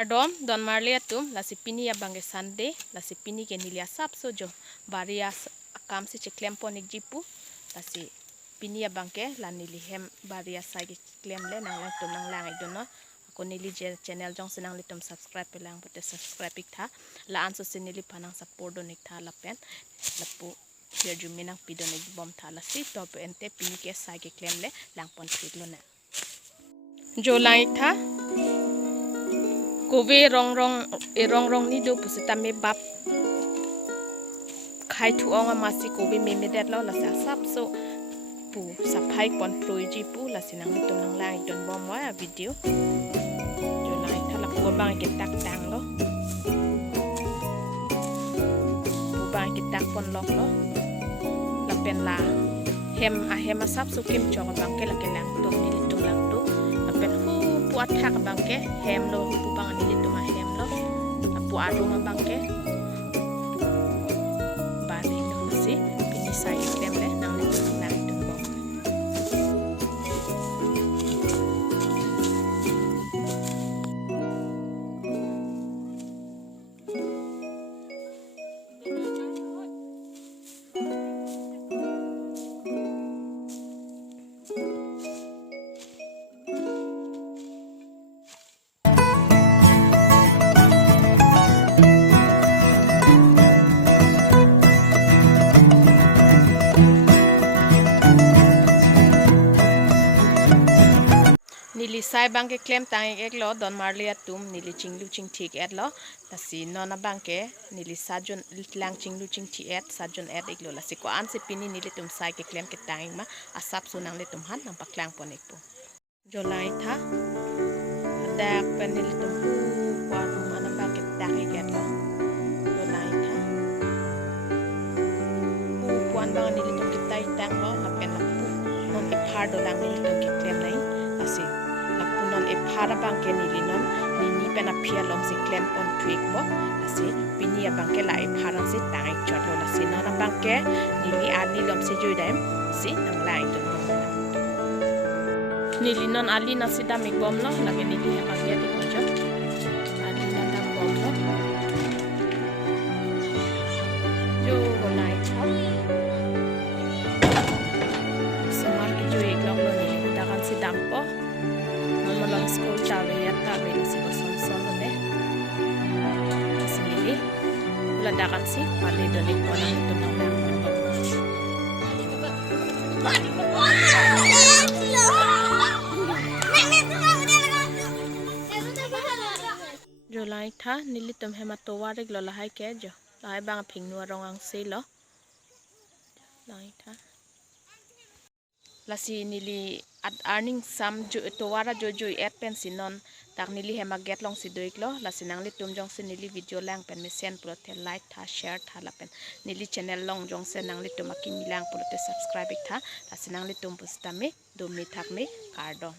Ardom don marlia tum la sipini ya bange Sunday la sipini ke nilia sap sojo baria akam si ceklem ponik jipu la si pini ya bangke la nili hem baria sai ke klem le nang lang tum nang lang idono ako nili channel jong senang litum subscribe pelang pute subscribe ikta la anso sinili panang support don ikta la pen lapu here juminang pidonik bom tha la si top ente pini ke sai ke klem le lang pon fit lo na jo lang ikta kowe rong rong ni do pusita me bab khai thu ong ma si kowe me det lo la sa sap so pu saphai kon proji pu la sinang ni tum nang lai don bom wa video jo lai thala ko bang ke tak tang lo pu bang ke tak pon lok lo la pen la hem a sap so kem chong bang ke la ke lang tum ni li tum lang tu la pen hu puat thak bang ke hem lo pu bang ni li tum a hem lo pu adu ma bang ke ba ni no si pini sai klem le nang li tum lang tu bom nili sai bang ke klem tang ek lo don marlia tum nili chinglu ching thik et lo tasi nona bang ke nili sajon lang chinglu ching thi et sajon et ek lo la si ko an se pini nili tum sai ke klem ke tang ma asap sunang le tum han nang paklang ponek po jolai tha dak pen nili tum wa mana bang ke tang ek lo jolai tha puan bang nili tum ke tai tang lo la pen la pu non e phar do lang nili tum ke klem nai asi non e phara bangke nili non nini pena phia long si klem pon tweak bo asi pini ya bangke la e phara si tai chot lo si non bangke nili ali lom si juidem si nang lai to nili non ali na si dam bom lo lagi nili ha bangke di kojo ali na dam bom lo jo golai tha semar ki jo ek lo nili udakan si dam po malam school cawe ya tabe si koson son ne sini ledakan si pale donik pona itu nang jo lai tha nili tum hemato warik lo lahai ke jo lahai bang phingnu rongang se lo lai tha lasi nili at earning sam jo towara jo et pen sinon tak nili hema get long si doik lo lasi nang li tum jong se nili video lang pen me send pro te like tha share tha la pen nili channel long jong se nang li tum akin lang pro te subscribe tha lasi nang li tum pustame do me thak me cardon